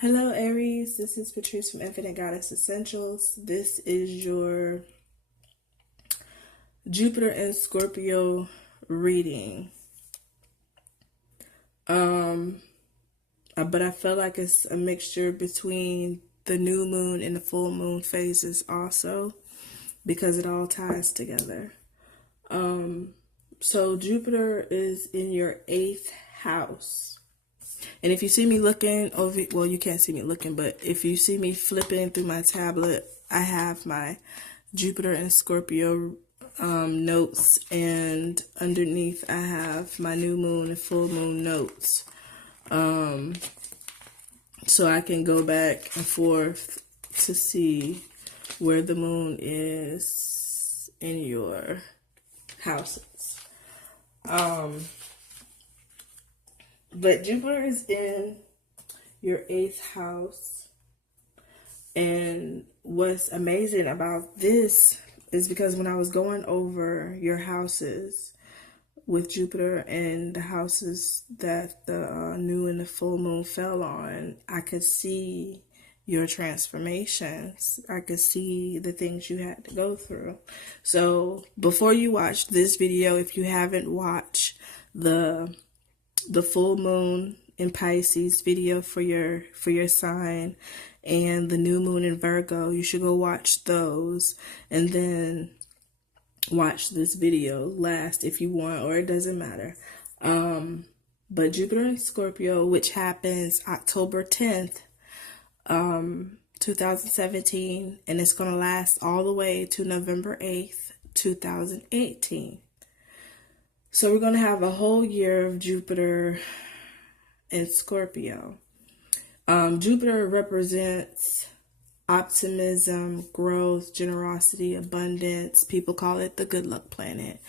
Hello, Aries. This is Patrice from Infinite Goddess Essentials. This is your Jupiter and Scorpio reading. But I feel like it's a mixture between the new moon and the full moon phases also, because it all ties together. So Jupiter is in your 8th house. And if you see me looking over, well, you can't see me looking, but if you see me flipping through my tablet, I have my Jupiter and Scorpio notes, and underneath I have my new moon and full moon notes. So I can go back and forth to see where the moon is in your houses. But Jupiter is in your 8th house. And what's amazing about this is because when I was going over your houses with Jupiter and the houses that the new and the full moon fell on, I could see your transformations. I could see the things you had to go through. So before you watch this video, if you haven't watched the full moon in Pisces video for your sign and the new moon in Virgo, you should go watch those and then watch this video last if you want, or it doesn't matter. But Jupiter in Scorpio, which happens October 10th, 2017, and it's going to last all the way to November 8th, 2018. So we're going to have a whole year of Jupiter and Scorpio. Jupiter represents optimism, growth, generosity, abundance. People call it the good luck planet.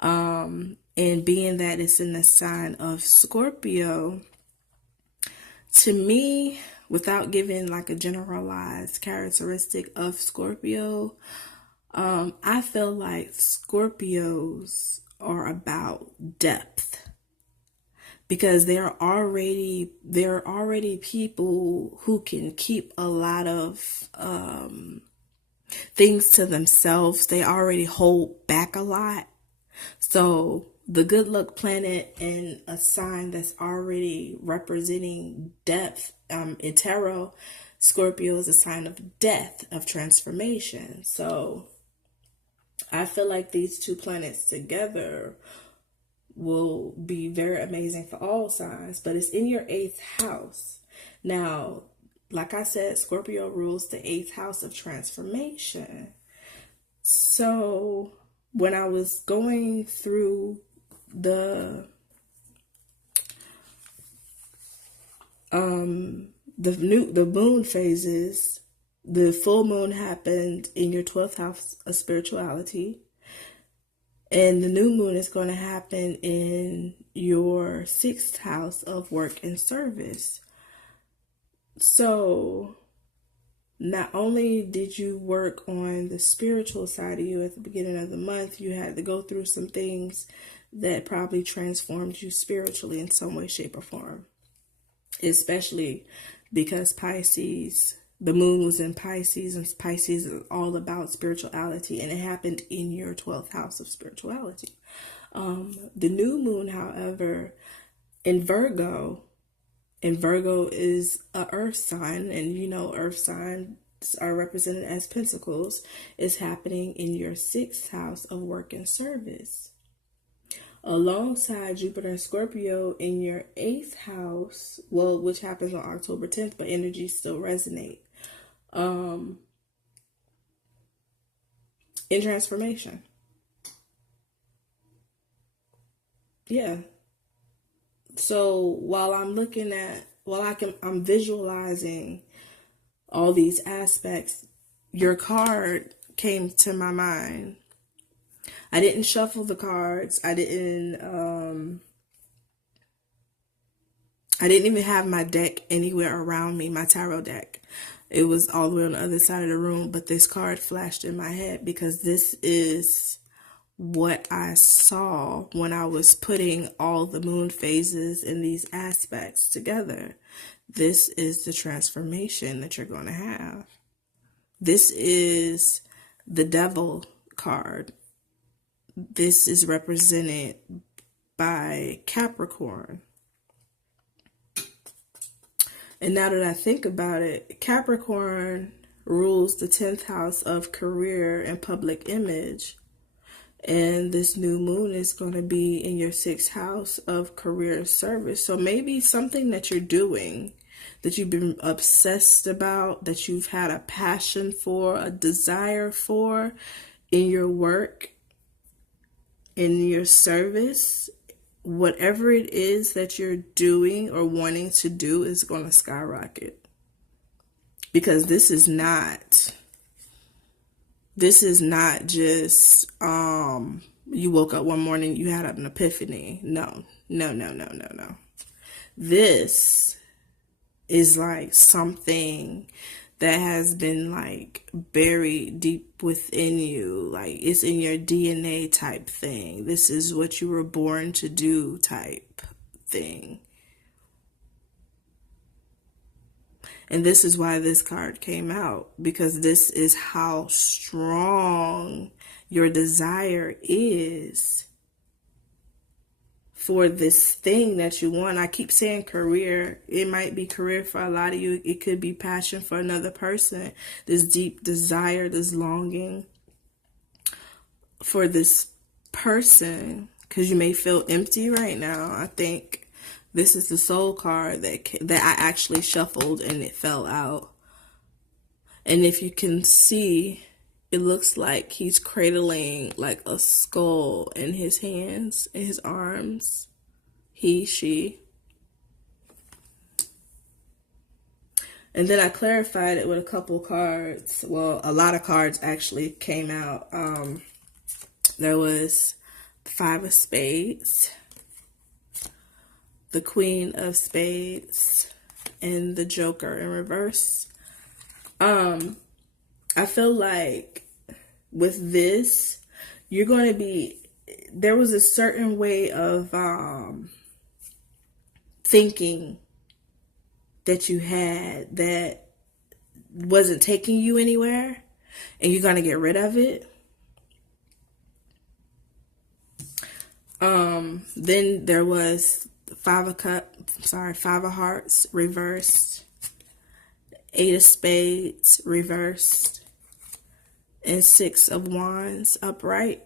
And being that it's in the sign of Scorpio, to me, without giving like a generalized characteristic of Scorpio, I feel like Scorpios are about depth, because there are already people who can keep a lot of things to themselves. They already hold back a lot. So the good luck planet and a sign that's already representing depth, in tarot, Scorpio is a sign of death, of transformation. So I feel like these two planets together will be very amazing for all signs, but it's in your 8th house. Now, like I said, Scorpio rules the 8th house of transformation. So when I was going through the moon phases, the full moon happened in your 12th house of spirituality. And the new moon is going to happen in your 6th house of work and service. So not only did you work on the spiritual side of you at the beginning of the month, you had to go through some things that probably transformed you spiritually in some way, shape, or form. Especially because Pisces, the moon was in Pisces, and Pisces is all about spirituality, and it happened in your 12th house of spirituality. The new moon, however, in Virgo is a earth sign, and you know earth signs are represented as pentacles, is happening in your 6th house of work and service. Alongside Jupiter and Scorpio in your 8th house, well, which happens on October 10th, but energies still resonate. In transformation. Yeah. So while I'm visualizing all these aspects, your card came to my mind. I didn't shuffle the cards. I didn't even have my deck anywhere around me, my tarot deck. It was all the way on the other side of the room, but this card flashed in my head because this is what I saw when I was putting all the moon phases and these aspects together. This is the transformation that you're going to have. This is the devil card. This is represented by Capricorn. And now that I think about it, Capricorn rules the 10th house of career and public image. And this new moon is going to be in your 6th house of career service. So maybe something that you're doing, that you've been obsessed about, that you've had a passion for, a desire for in your work, in your service, whatever it is that you're doing or wanting to do is going to skyrocket. Because this is not just you woke up one morning, you had an epiphany. No. This is like something that has been like buried deep within you. Like it's in your DNA type thing. This is what you were born to do type thing. And this is why this card came out, because this is how strong your desire is for this thing that you want. I keep saying career. It might be career for a lot of you. It could be passion for another person. This deep desire, this longing for this person, because you may feel empty right now. I think this is the soul card that I actually shuffled and it fell out. And if you can see, it looks like he's cradling like a skull in his hands, in his arms. He, she. And then I clarified it with a couple cards. Well, a lot of cards actually came out. There was the 5 of Spades, the Queen of Spades, and the Joker in reverse. I feel like with this, you're going to be, there was a certain way of thinking that you had that wasn't taking you anywhere, and you're going to get rid of it. Then there was 5 of Hearts reversed, 8 of Spades reversed, and 6 of Wands upright.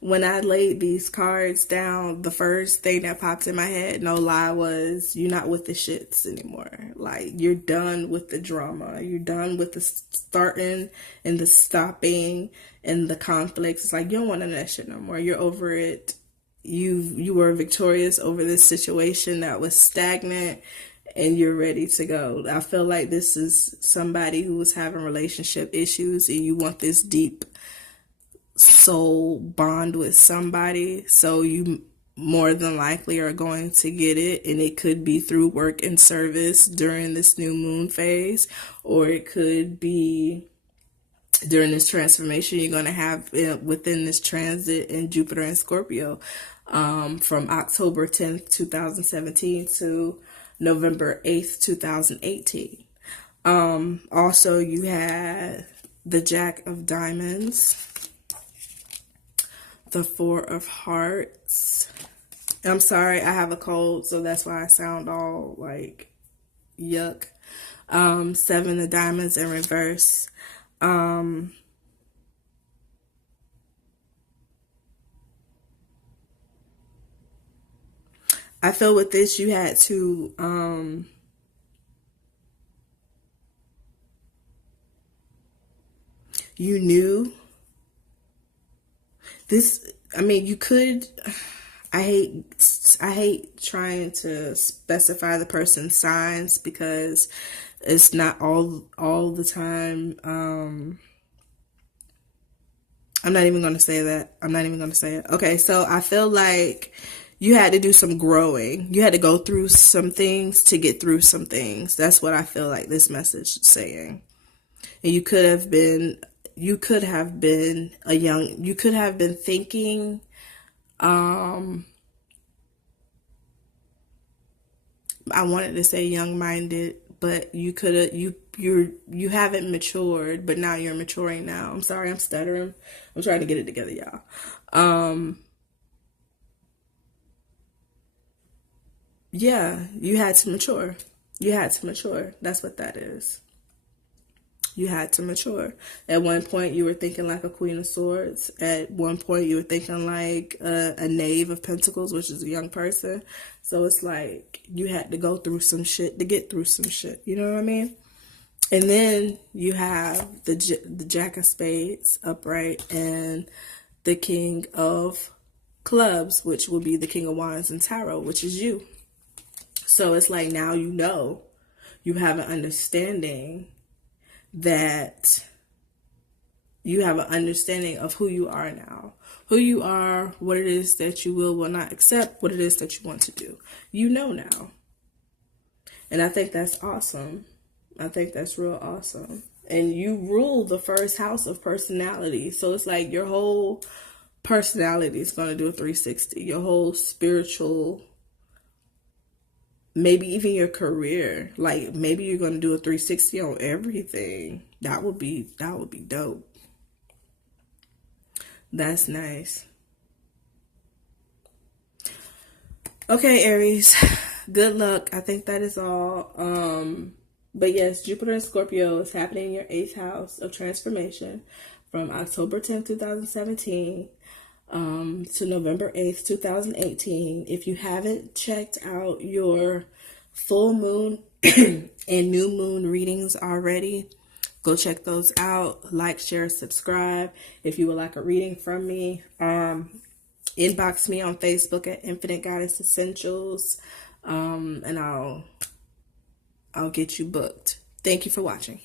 When I laid these cards down, the first thing that popped in my head, no lie, was you're not with the shits anymore. Like, you're done with the drama. You're done with the starting and the stopping and the conflicts. It's like, you don't want none of that shit no more. You're over it. You were victorious over this situation that was stagnant, and you're ready to go. I feel like this is somebody who was having relationship issues, and you want this deep soul bond with somebody, so you more than likely are going to get it, and it could be through work and service during this new moon phase, or it could be during this transformation you're going to have within this transit in Jupiter and Scorpio, from October 10th 2017 to November 8th 2018. Also, you had the Jack of Diamonds, the 4 of Hearts. I'm sorry, I have a cold, so that's why I sound all like yuck. 7 of Diamonds in reverse. I feel with this you had to you knew this. I mean, you could, I hate trying to specify the person's signs because it's not all the time. I'm not even going to say that. I'm not even going to say it. Okay, so I feel like you had to do some growing. You had to go through some things to get through some things. That's what I feel like this message is saying. And you could have been you could have been you could have been thinking, I wanted to say young-minded, but you could have you haven't matured, but now you're maturing now. I'm sorry, I'm stuttering. I'm trying to get it together, y'all. Yeah, you had to mature. You had to mature. That's what that is. You had to mature. At one point, you were thinking like a Queen of Swords. At one point, you were thinking like a Knave of Pentacles, which is a young person. So it's like you had to go through some shit to get through some shit. You know what I mean? And then you have the Jack of Spades upright and the King of Clubs, which will be the King of Wands and Tarot, which is you. So it's like now you know, you have an understanding that you have an understanding of who you are now. Who you are, what it is that you will not accept, what it is that you want to do. You know now. And I think that's awesome. I think that's real awesome. And you rule the first house of personality. So it's like your whole personality is going to do a 360. Your whole spiritual, maybe even your career. Like maybe you're going to do a 360 on everything. That would be dope. That's nice. Okay, Aries. Good luck. I think that is all. But yes, Jupiter and Scorpio is happening in your 8th house of transformation from October 10th, 2017 to November 8th, 2018. If you haven't checked out your full moon and new moon readings already, go check those out. Like, share, subscribe. If you would like a reading from me, inbox me on Facebook at Infinite Goddess Essentials, and I'll get you booked. Thank you for watching.